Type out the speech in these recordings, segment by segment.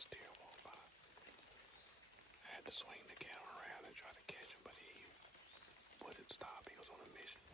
last deer walked by. I had to swing the camera around and try to catch him, but he wouldn't stop. He was on a mission.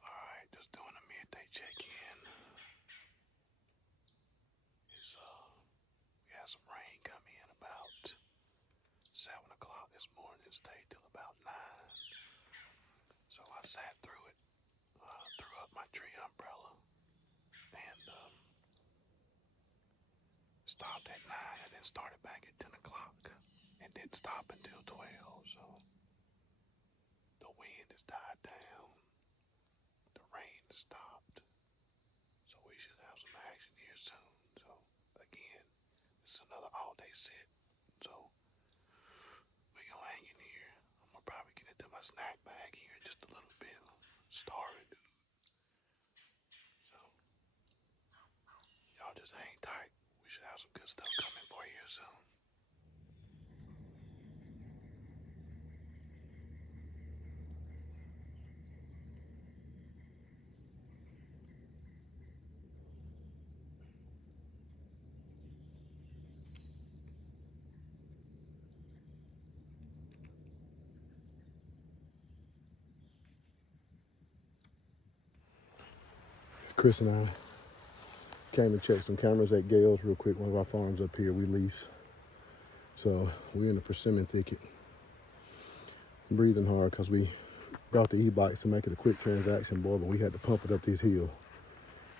Alright, just doing a midday check-in. We had some rain come in about 7 o'clock this morning and stayed till about 9. So I sat through it, threw up my tree umbrella, and stopped at 9 and then started back at 10 o'clock and didn't stop until 12. So the wind has died down, the rain has stopped, so we should have some action here soon. So again, this is another all-day sit, so we gonna hang in here. I'm gonna probably get into my snack bag here in just a little bit. I'm starving, dude. So y'all just hang tight. We should have some good stuff coming for you here soon. Chris and I came and checked some cameras at Gale's real quick. One of our farms up here we lease. So we're in the persimmon thicket. I'm breathing hard because we brought the e-bikes to make it a quick transaction, boy, but we had to pump it up this hill.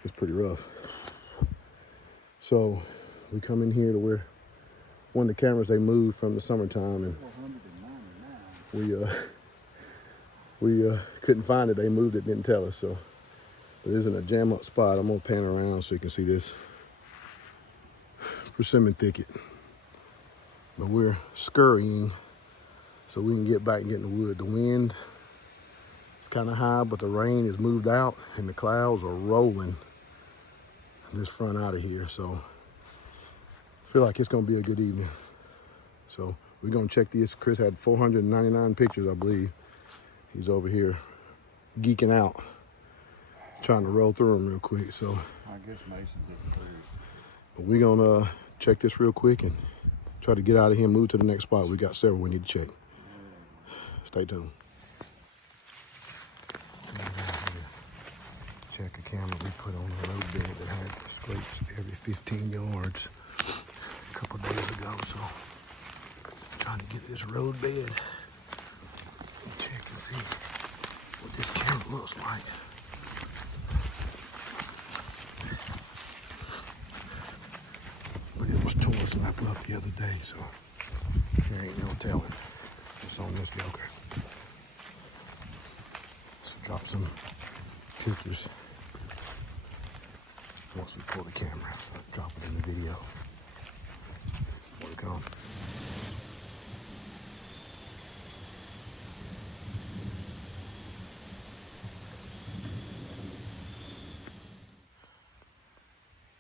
It's pretty rough. So we come in here to where one of the cameras they moved from the summertime, and we couldn't find it. They moved it, didn't tell us. So but it isn't a jam up spot. I'm gonna pan around so you can see this persimmon thicket. But we're scurrying so we can get back and get in the wood. The wind is kind of high, but the rain is moved out and the clouds are rolling this front out of here. So I feel like it's gonna be a good evening. So we're gonna check this. Chris had 499 pictures, I believe. He's over here geeking out, trying to roll through them real quick. So I guess Mason didn't do it. But we're gonna check this real quick and try to get out of here and move to the next spot. We got several we need to check. Stay tuned. Check a camera we put on the road bed that had scrapes every 15 yards a couple days ago. So trying to get this road bed and check and see what this camera looks like. But it was torn snapped up the other day, so there ain't no telling. It's on this yoker. So drop some pictures once we pull the camera. So drop it in the video. More to come.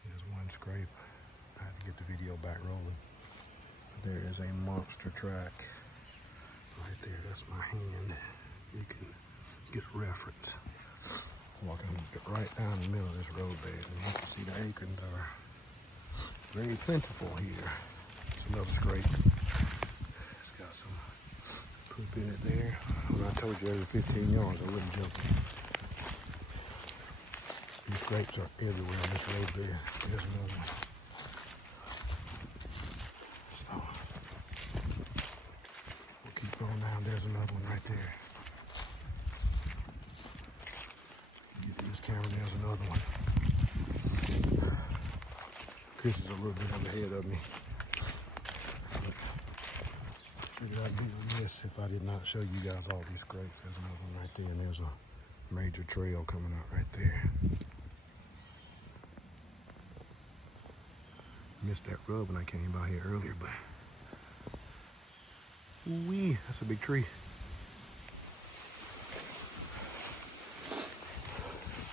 There's one scrape. I had to get the video back rolling. There is a monster track right there. That's my hand. You can get a reference. Walking right down the middle of this roadbed, and you can see the acorns are very plentiful here. It's another scrape. It's got some poop in it there. When I told you every 15 yards, I wouldn't jump. These scrapes are everywhere on this roadbed. There's another one. So we'll keep going down. There's another one right there. This camera, there's another one. Chris is a little bit on the head of me. Figured I'd be remiss if I did not show you guys all these scrapes. There's another one right there, and there's a major trail coming out right there. Missed that rub when I came by here earlier, but ooh-wee, that's a big tree.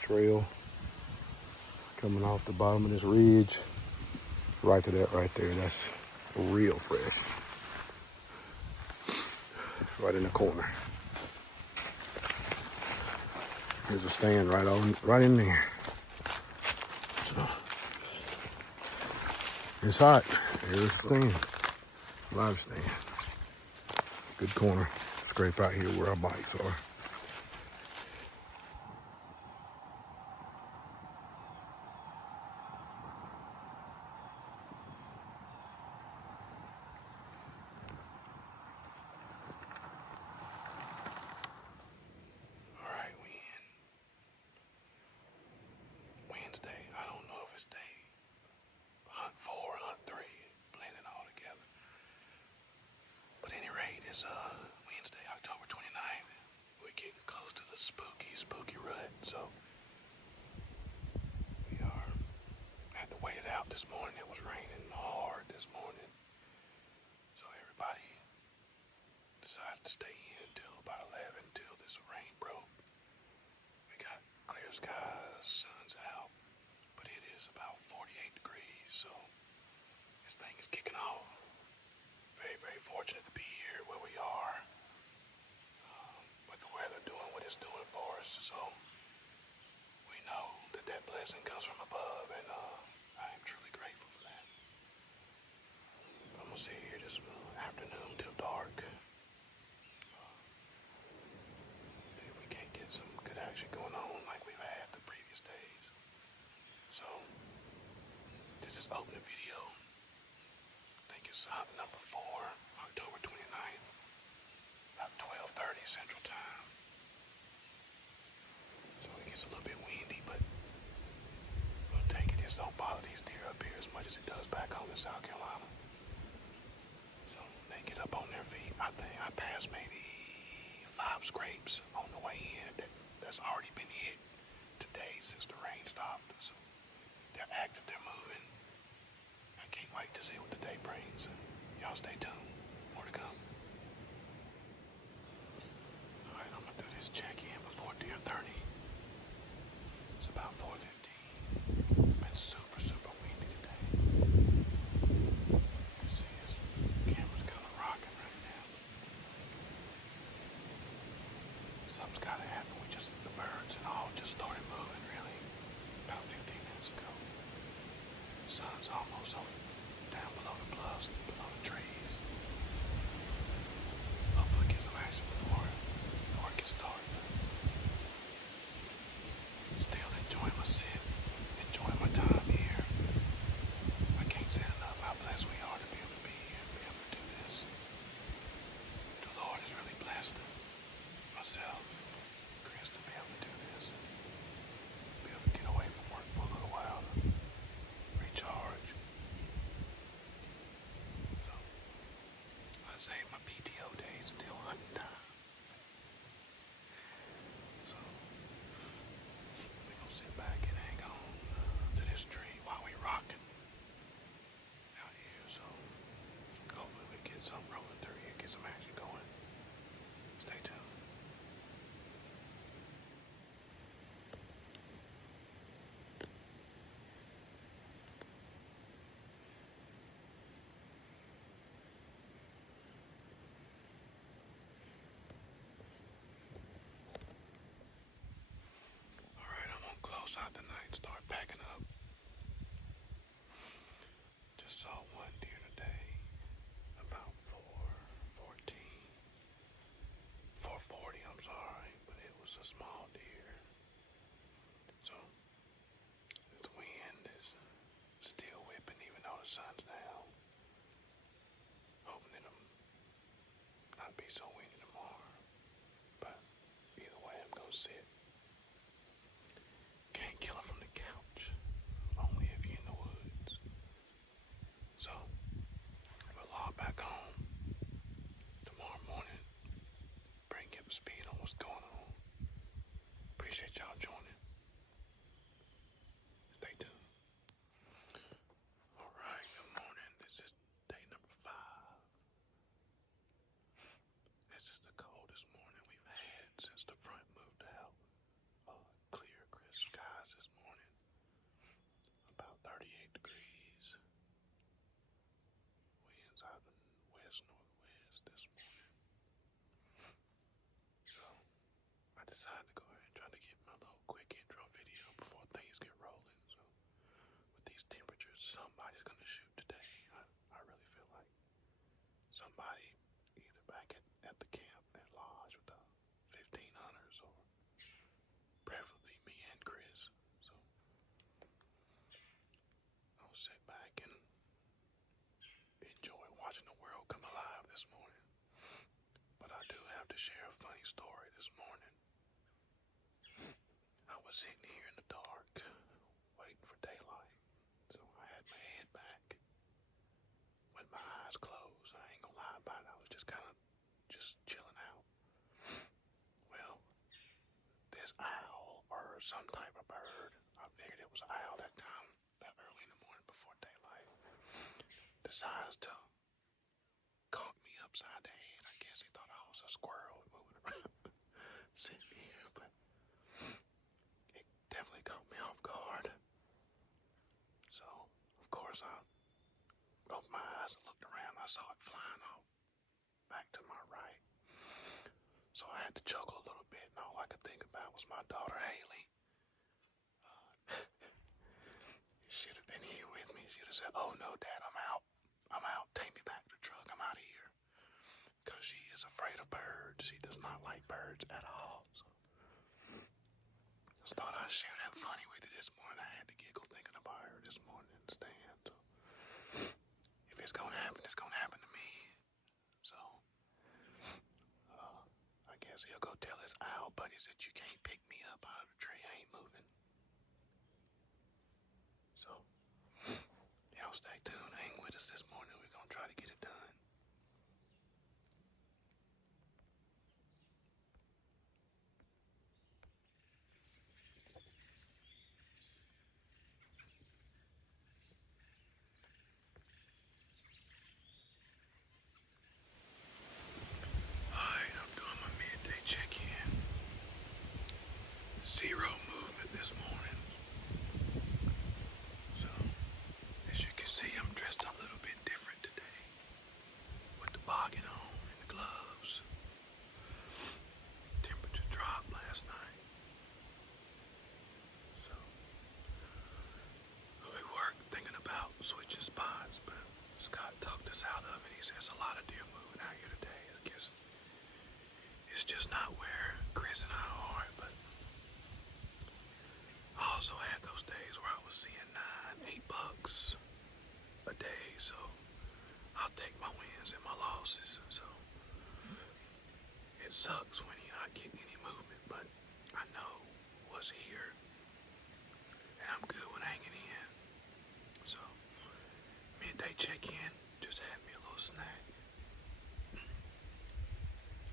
Trail coming off the bottom of this ridge right to that right there. That's real fresh. Right in the corner. There's a stand right in there. So it's hot. There's a stand. Live stand. Good corner. Scrape out here where our bikes are. Wednesday. I don't know if it's day hunt 4, hunt 3, blending all together. But at any rate, it's Wednesday, October 29th. We're getting close to the spooky rut. So we had to wait it out this morning. It was raining hard this morning. So everybody decided to stay in until about 11 until this rain broke. We got clear skies, sun's out. But it is about 48 degrees, so this thing is kicking off. Very, very fortunate to be here where we are, with the weather doing what it's doing for us. So we know that blessing comes from above, and I am truly grateful for that. I'm gonna sit here this afternoon till dark. See if we can't get some good action going on like we've had the previous days. So this is opening video. I think it's hunt number 4, October 29th, about 12:30 Central Time. So it gets a little bit windy, but we'll take it. It don't bother these deer up here as much as it does back home in South Carolina. So they get up on their feet. I think I passed maybe 5 scrapes on the way in that's already been hit today since the rain stopped. So they're active, they're moving. I can't wait to see what the day brings. Y'all stay tuned. More to come. Alright, I'm gonna do this check-in before deer 30. It's about 4:15. It's been super, super windy today. You see this camera's kind of rocking right now. Something's gotta happen. The birds and all just started moving really about 15 minutes ago. The sun's almost over down below the bluffs, below the trees. Hopefully get some action before it gets dark. Still enjoying my sit, enjoying my time here. I can't say enough how blessed we are to be able to be here and be able to do this. The Lord has really blessed myself, Chris, to be able to do this. Be able to get away from work for a little while to recharge. So I save my PTO days until hunting time. So we're gonna sit back and hang on to this tree while we rocking out here. So hopefully we get something rolling through here, get some action going. Stay tuned. Close out the night, start packing up. Just saw one deer today, about 4:40, I'm sorry, but it was a small deer. So this wind is still whipping even though the sun's down. Hoping it'll not be so windy tomorrow. But either way, I'm gonna sit. Can't kill it from somebody either back at the camp at Lodge with the 1500s or preferably me and Chris. So I'll sit back and enjoy watching the world come alive this morning. But I do have to share a funny story this morning. I was sitting here in the dark, waiting for daylight. So I had my head back with my eyes closed. I ain't gonna lie about it. I was just kind of just chilling out. Well, this owl or some type of bird, I figured it was an owl that time, that early in the morning before daylight, decides to conk me upside the head. I guess he thought I was a squirrel moving around sitting here, but it definitely caught me off guard. So, of course, I opened my eyes and looked around. I saw it flying off back to my right. So I had to chuckle a little bit, and all I could think about was my daughter Haley. She'd have been here with me. She'd have said, "Oh no, Dad, I'm out. I'm out. Take me back to the truck. I'm out of here." Because she is afraid of birds. She does not like birds at all. So I just thought I'd share that funny with you this morning. I had to giggle thinking about her this morning in the stand. So if it's gonna happen, it's gonna happen to me. So I guess he'll go tell his owl buddies that you can't pick me up out of the tree. I ain't moving. So y'all stay tuned. Hang with us this morning. We're gonna try to get it done. Alright, I'm doing my midday check-in. Zero movement this morning. So, as you can see, I'm dressed a little bit different today. With the boggin on and the gloves. Temperature dropped last night. So, we worked thinking about switching spots, but Scott talked us out of it. He says a lot of deer moving out here today. I guess it's just not where Chris and I are, but I also had those days where I was seeing 9, 8 bucks a day, so I'll take my wins and my losses. So it sucks when you're not getting any movement, but I know what's here, and I'm good with hanging in. So midday check-in, just had me a little snack.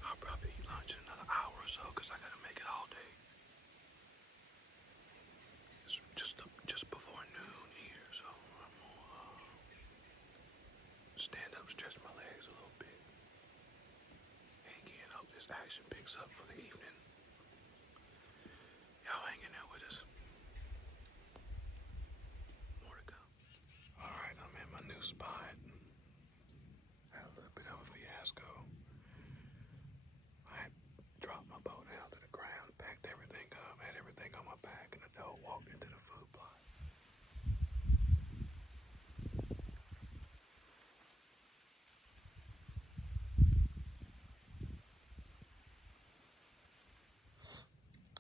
I'll probably eat lunch in another hour or so because I gotta make it all day. It's just before noon here, so I'm gonna stand up, stretch my legs a little bit. And again, hope this action picks up for the evening. Y'all hang in there with us. More to come. Alright, I'm in my new spot. Had a little bit of a fiasco. I dropped my bow down to the ground, packed everything up, had everything on my back, and the dog walked into the food plot.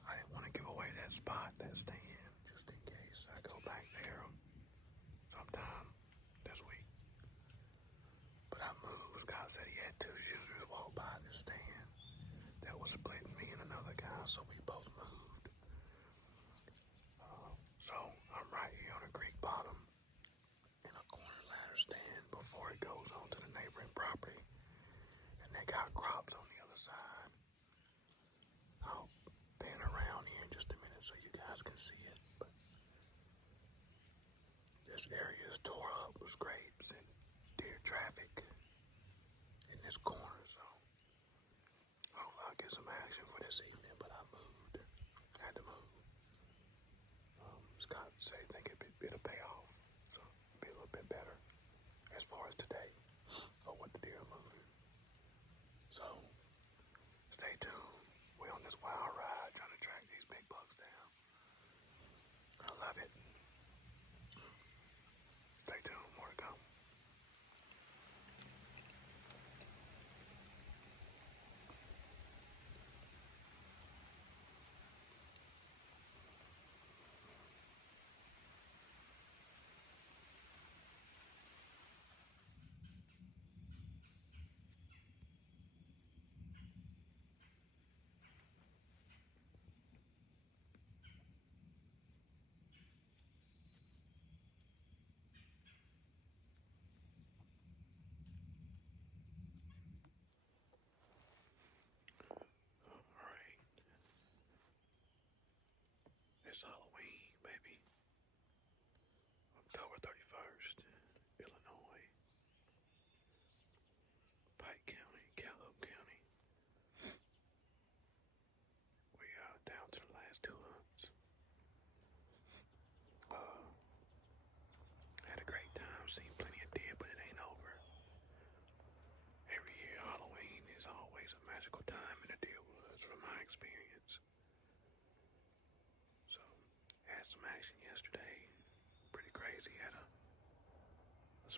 I didn't want to give away that spot, that stand, just in case I go back there sometime this week. But I moved. Scott said he had 2 shooters walk by the stand that was splitting me and another guy, so we both moved. So I'm right here on a creek bottom in a corner ladder stand before it goes on to the neighboring property, and they got crops on the other side. I'll pan around here in just a minute so you guys can see it. But this area is tore up with grapes and deer traffic in this corner, so hopefully I'll get some action for this evening. But I moved. I had to move. Scott said he think it'll pay off, so it'll be a little bit better as far as today or what the deer are moving. So stay tuned. We're on this wild ride trying to track these big bucks down. I love it. Stay tuned. More to come.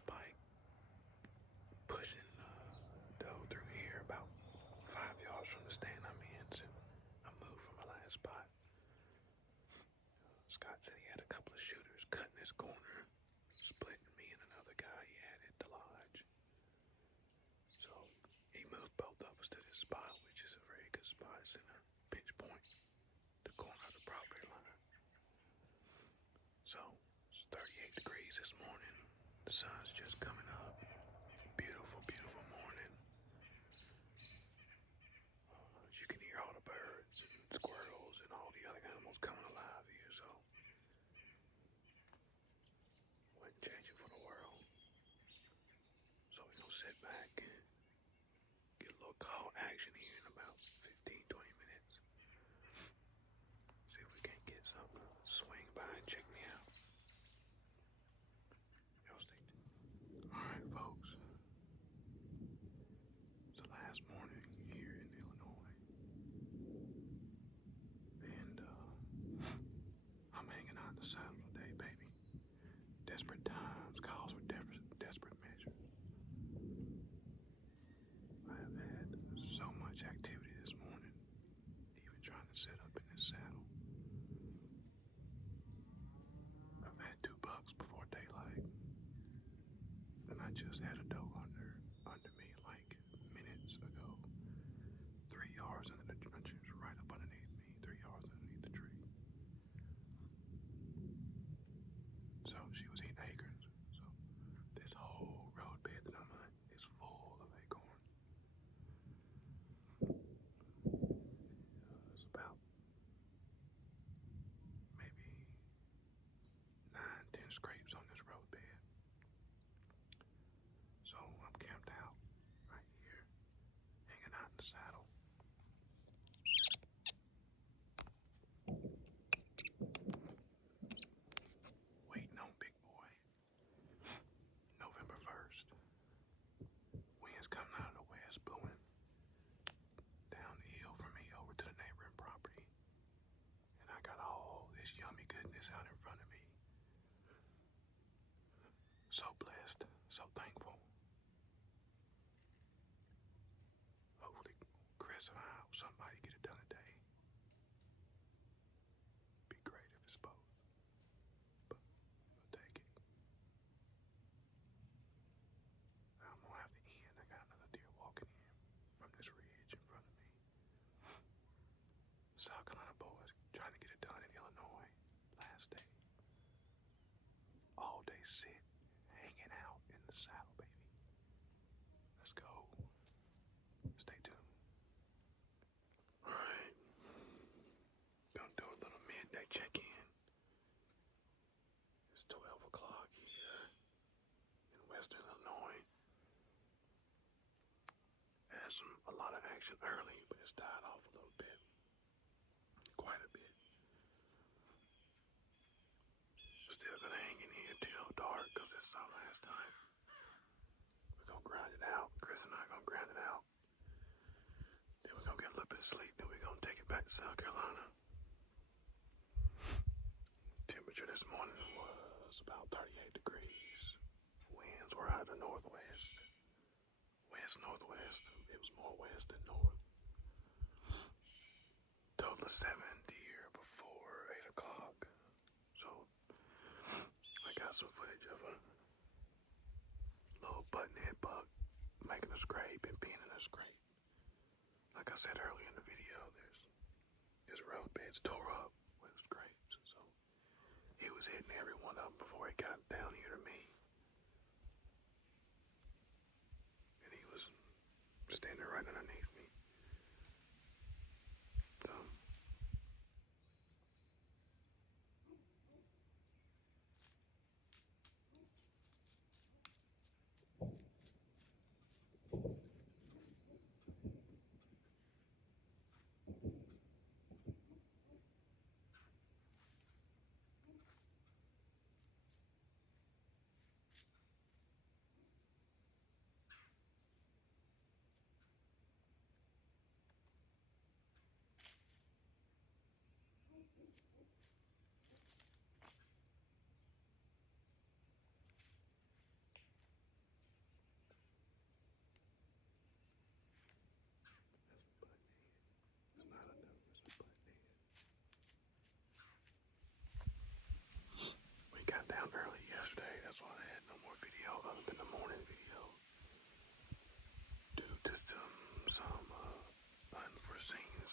pike, pushing doe through here about 5 yards from the stand I'm in. So I moved from my last spot. Scott said he had a couple of shooters cutting his corner, splitting me and another guy he had at the lodge. So he moved both of us to this spot, which is a very good spot. It's in a pinch point, the corner of the property line. So it's 38 degrees this morning. The sun's just coming up. Beautiful, beautiful morning. You can hear all the birds and squirrels and all the other animals coming alive here. So wouldn't change it for the world. So we're gonna sit back and get a little call action here in about 15-20 minutes. See if we can't get something to swing by and check me out. Y'all stay tuned. Alright folks. It's the last morning here in Illinois. And I'm hanging out in the saddle today, baby. Desperate times calls for desperate measures. I have had so much activity this morning, even trying to set up in this saddle. I've had 2 bucks before daylight, and I just had a doe under me like minutes ago. 3 yards under the trenches, right up underneath me, 3 yards underneath the tree. So she was eating acorns. So this whole road bed that I'm on is full of acorns. It's about maybe 9-10 scrapes on this road bed. So I'm camped out right here, hanging out in the saddle. Waiting on Big Boy. November 1st. Winds coming out of the west, blowing down the hill from me over to the neighboring property. And I got all this yummy goodness out in front of me. So blessed, so thankful. Hopefully Chris and I help somebody get it done today. Be great if it's both, but we'll take it. I'm gonna have to end. I got another deer walking in from this ridge in front of me. South Carolina boys trying to get it done in Illinois. Last day. All day sit, hanging out in the saddle, baby. Let's go. Stay tuned. Alright. Gonna do a little midday check-in. It's 12 o'clock here in Western Illinois. Had a lot of action early, but it's died off a little bit. Quite a bit. Still gonna hang in here till dark because it's our last time. We're gonna grind it out. Chris and I are gonna grind it out. Then we're gonna get a little bit of sleep. Then we're gonna take it back to South Carolina. Temperature this morning was about 38 degrees. Winds were out of the northwest. West-northwest. It was more west than north. Total of 7 deer before 8 o'clock. So I got some footage of a little buttonhead buck making a scrape and peeing in a scrape. Like I said earlier in the video, his road bed's tore up with scrapes. So he was hitting every one of them before he got down here to me. And he was standing right underneath me. So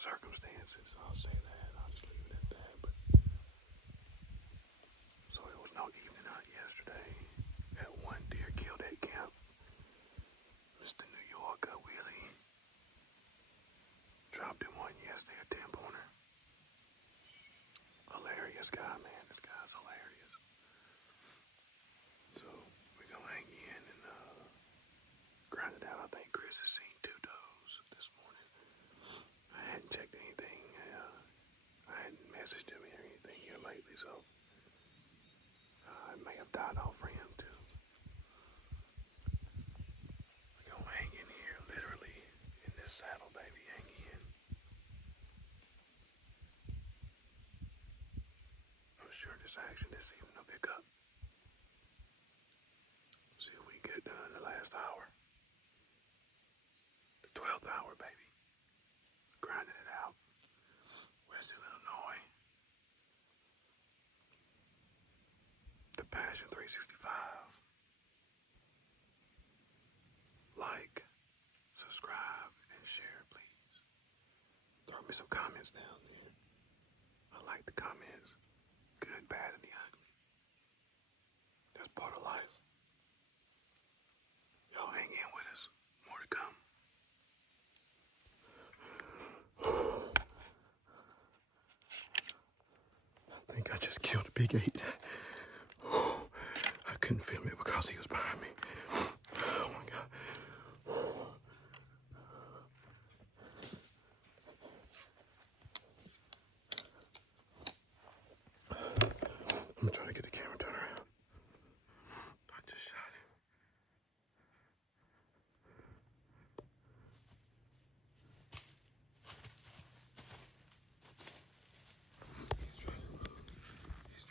circumstances. I'll say that. I'll just leave it at that. But so it was no evening hunt yesterday. Had one deer killed at camp. Mr. New York, Willie. Dropped him one yesterday, a 10-pointer. Hilarious guy, man. This guy's hilarious. So we gonna hang in and grind it out. I think Chris has seen 2 does this morning. I hadn't checked anything. I hadn't messaged him or anything here lately, so I may have died off for him too. We're gonna hang in here, literally, in this saddle, baby. Hang in. I'm sure this action this evening will pick up. See if we can get it done in the last hour. The 12th hour, baby. Grinding it out. West Illinois. The Passion 365. Like, subscribe, and share, please. Throw me some comments down there. I like the comments. Good, bad, and the ugly. That's part of life. Y'all hang in with us. More to come. I think I just killed a big 8. I couldn't film it because he was behind me. Oh my God. I'm trying to get the camera turned around. I just shot him. He's trying to move. He's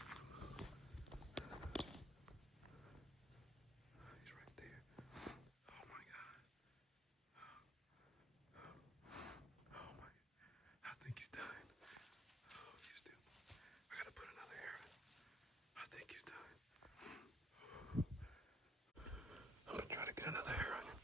right there. Oh my God. Oh my. I think he's done. Oh, he's still. I gotta put another arrow. I think he's done. I'm gonna try to get another arrow on him.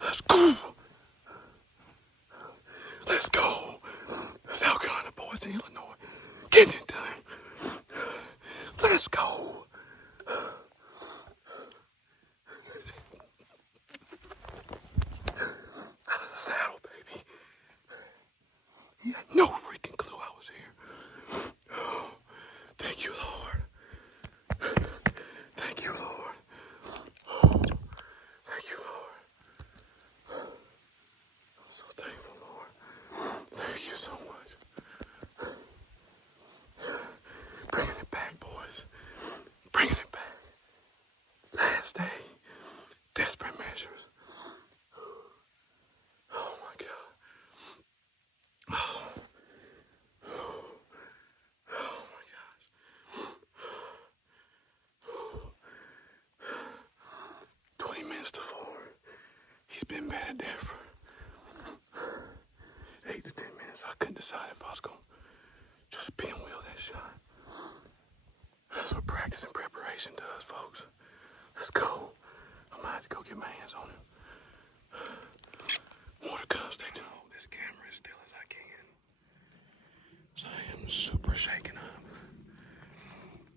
Let's go. Let's go. South Carolina, boys, Illinois. Getting it done. Let's go. Out of the saddle, baby. He had no freaking clue I was here. Oh, thank you, Lord. Thank you, Lord. Oh, thank you, Lord. I'm so thankful, Lord. Thank you so much. Bringing it back, boys. Bringing it back. Last day. Desperate measures. Oh my God. Oh. Oh my gosh. 20 minutes to 4. He's been bedded there for 8 to 10 minutes. I couldn't decide if I was going to try to pinwheel that shot. That's what practice and preparation does, folks. Let's go. I might have to go get my hands on him. More to come. Stay tuned. Hold this camera as still as I can. So I am super shaken up.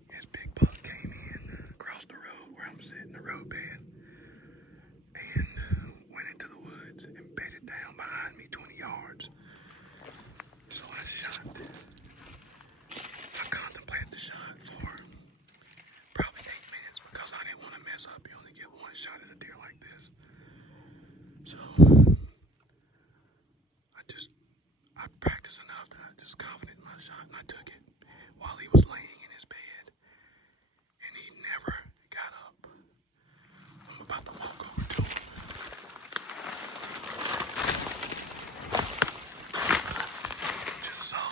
This big buck came in across the road where I'm sitting, the roadbed, and went into the woods and bedded down behind me 20 yards. So I shot. I contemplated the shot for probably 8 minutes because I didn't want to mess up. You only get one shot at a deer like this. So I practiced enough that I just confident in my shot, and I took it while he was laying in his bed, and he never got up. I'm about to walk over to him. Just saw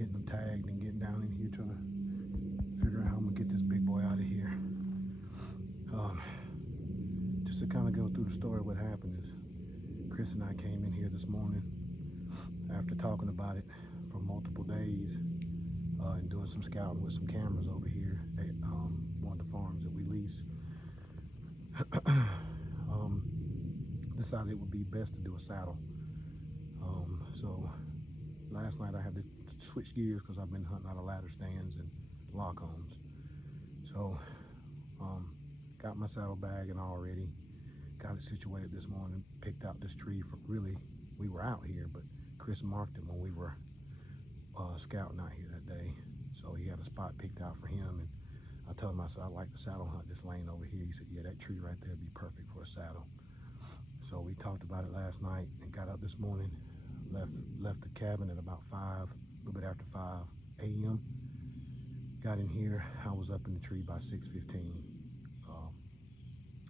getting them tagged and getting down in here trying to figure out how I'm gonna get this big boy out of here. Just to kind of go through the story, what happened is Chris and I came in here this morning after talking about it for multiple days and doing some scouting with some cameras over here at one of the farms that we lease. Decided it would be best to do a saddle. So last night I had to switch gears because I've been hunting out of ladder stands and lock-ons. So got my saddle bag and already got it situated this morning. Picked out this tree for, really, we were out here, but Chris marked it when we were scouting out here that day. So he had a spot picked out for him, and I told him, I said, I'd like to saddle hunt this lane over here. He said, yeah, that tree right there would be perfect for a saddle. So we talked about it last night and got up this morning, left the cabin at about 5, a little bit after 5 a.m. Got in here, I was up in the tree by 6:15,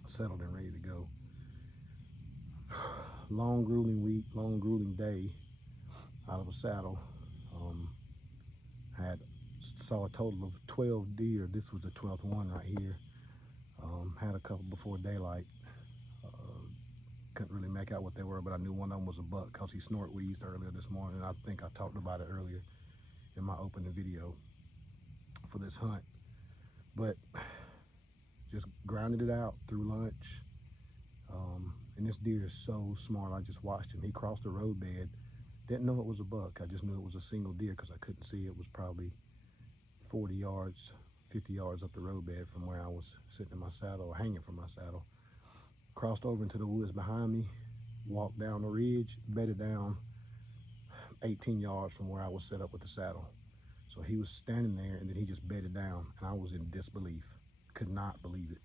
settled and ready to go. Long grueling week, long grueling day out of a saddle. Saw a total of 12 deer. This was the 12th one right here. Had a couple before daylight. Couldn't really make out what they were, but I knew one of them was a buck because he snort wheezed earlier this morning. I think I talked about it earlier in my opening video for this hunt. But just grounded it out through lunch. And this deer is so smart. I just watched him. He crossed the roadbed. Didn't know it was a buck. I just knew it was a single deer because I couldn't see. It was probably 40 yards, 50 yards up the roadbed from where I was sitting in my saddle, or hanging from my saddle. Crossed over into the woods behind me, walked down the ridge, bedded down 18 yards from where I was set up with the saddle. So he was standing there, and then he just bedded down, and I was in disbelief. Could not believe it.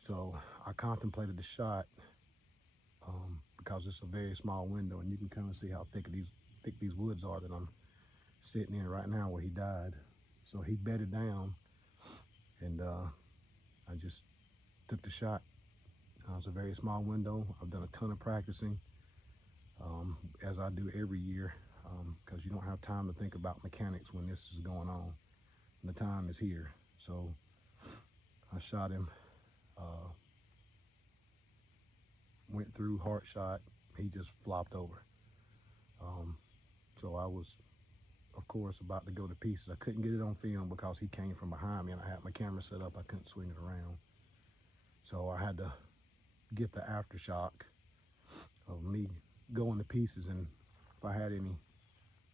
So I contemplated the shot because it's a very small window, and you can kind of see how thick these woods are that I'm sitting in right now where he died. So he bedded down, and I just took the shot. It's a very small window. I've done a ton of practicing, as I do every year, because you don't have time to think about mechanics when this is going on. And the time is here. So I shot him, went through, heart shot. He just flopped over. So I was, of course, about to go to pieces. I couldn't get it on film because he came from behind me, and I had my camera set up. I couldn't swing it around. So I had to get the aftershock of me going to pieces, and if I had any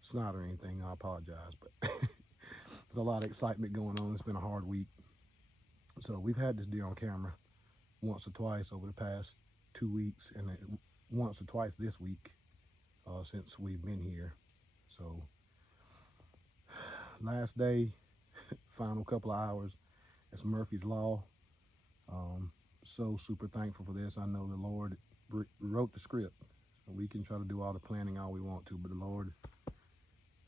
snot or anything, I apologize, but there's a lot of excitement going on. It's been a hard week. So we've had this deer on camera once or twice over the past 2 weeks, and once or twice this week since we've been here. So last day, final couple of hours, it's Murphy's Law. So super thankful for this. I know the Lord wrote the script. We can try to do all the planning all we want to, but the Lord,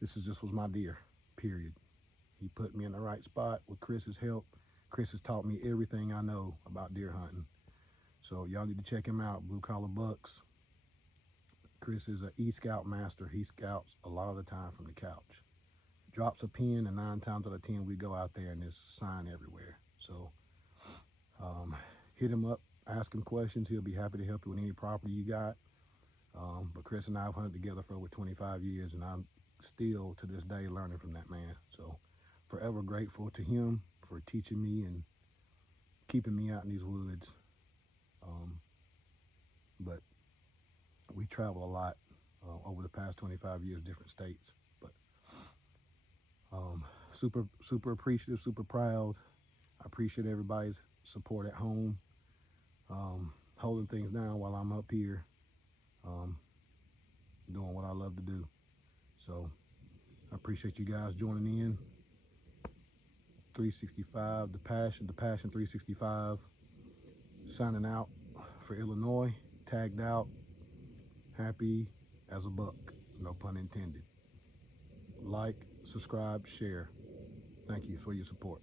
this just was my deer, period. He put me in the right spot with Chris's help. Chris has taught me everything I know about deer hunting. So y'all need to check him out, Blue Collar Bucks. Chris is an e-scout master. He scouts a lot of the time from the couch. Drops a pin, and 9 times out of 10 we go out there and there's a sign everywhere. So hit him up, ask him questions. He'll be happy to help you with any property you got. But Chris and I have hunted together for over 25 years, and I'm still to this day learning from that man. So forever grateful to him for teaching me and keeping me out in these woods. But we travel a lot over the past 25 years, different states. But super appreciative, super proud. I appreciate everybody's support at home, holding things down while I'm up here, doing what I love to do. So I appreciate you guys joining in. 365, the Passion 365, signing out for Illinois, tagged out, happy as a buck, no pun intended. Like, subscribe, share. Thank you for your support.